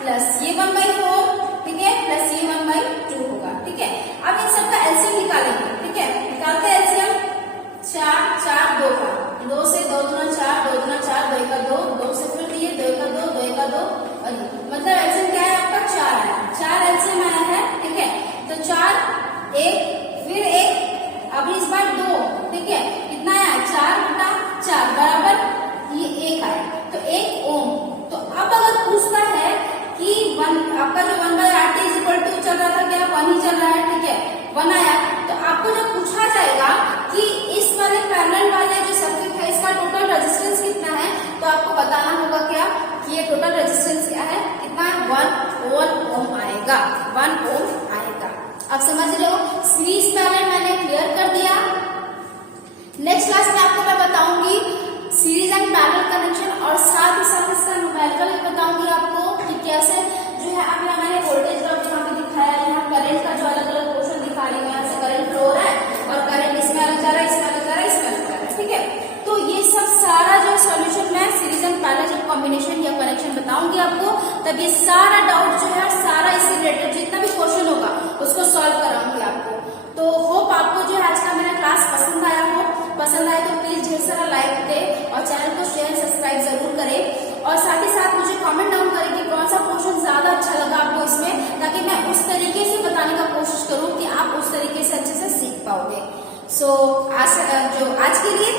प्लस ये 1/4, ठीक है, प्लस ये 1/2 होगा। ठीक है, अब इन सबका एलसीएम निकालेंगे। ठीक है, निकालते हैं एलसीएम, 4 4 2 का, 2 से 2 दूना 4, 2 दूना 4, 2 का 2, 2 से फिर ये 2 का 2, 2 का 2, और मतलब एलसीएम क्या है आपका 4 आया, 4 एलसीएम आया है। ठीक है, तो 4 1 फिर 1, अब इस बार 2। ठीक है, कितना आया, 4 बटा 4 बराबर ये 1 आया, तो 1 ओम। तो अब अगर पूछता है कि आपका जो 1/RT इज इक्वल टू चल रहा था क्या, 1 ही चल रहा है। ठीक है, 1 आया, तो आपको जब पूछा जाएगा कि इस वाले पैरेलल वाले जो सर्किट है इसका टोटल रेजिस्टेंस कितना है, तो आपको बताना होगा क्या कि ये टोटल रेजिस्टेंस क्या है, कितना है, 1 ओम आएगा, 1 ओम आएगा। अब समझ रहे हो, सीरीज पैरेलल मैंने क्लियर कर दिया। नेक्स्ट क्लास में आपको मैं बताऊंगी सीरीज एंड पैरेलल कनेक्शन, और साथ ही साथ इसका न्यूमेरिकल भी बताऊंगी आपको कि कैसे जो है अगला मैंने वोल्टेज ड्रॉप यहाँ पे दिखाया है, यहाँ करंट का जो अलग अलग पोर्शन दिखा रही है, यहाँ से करंट फ्लो हो रहा है और करंट इसमें अलग जा रहा है, इसमें अलग जा रहा है, इसमें अलग जा रहा है। ठीक है, तो ये सब सारा जो सोल्यूशन मैं सीरीज एंड पैरेलल जब कॉम्बिनेशन या कनेक्शन बताऊंगी आपको, तब ये सारा डाउट जो है, सारा इससे रिलेटेड जितना भी क्वेश्चन होगा उसको सॉल्व कराऊंगी आपको। तो होप आपको जो है आज का मेरा क्लास पसंद आया हो। पसंद आए तो प्लीज ढेर सारा लाइक दे और चैनल को शेयर सब्सक्राइब जरूर करें, और साथ ही साथ मुझे कमेंट डाउन करें कि कौन सा क्वेश्चन ज्यादा अच्छा लगा आपको इसमें, ताकि मैं उस तरीके से बताने का कोशिश करूं कि आप उस तरीके से अच्छे से सीख पाओगे। सो आज के लिए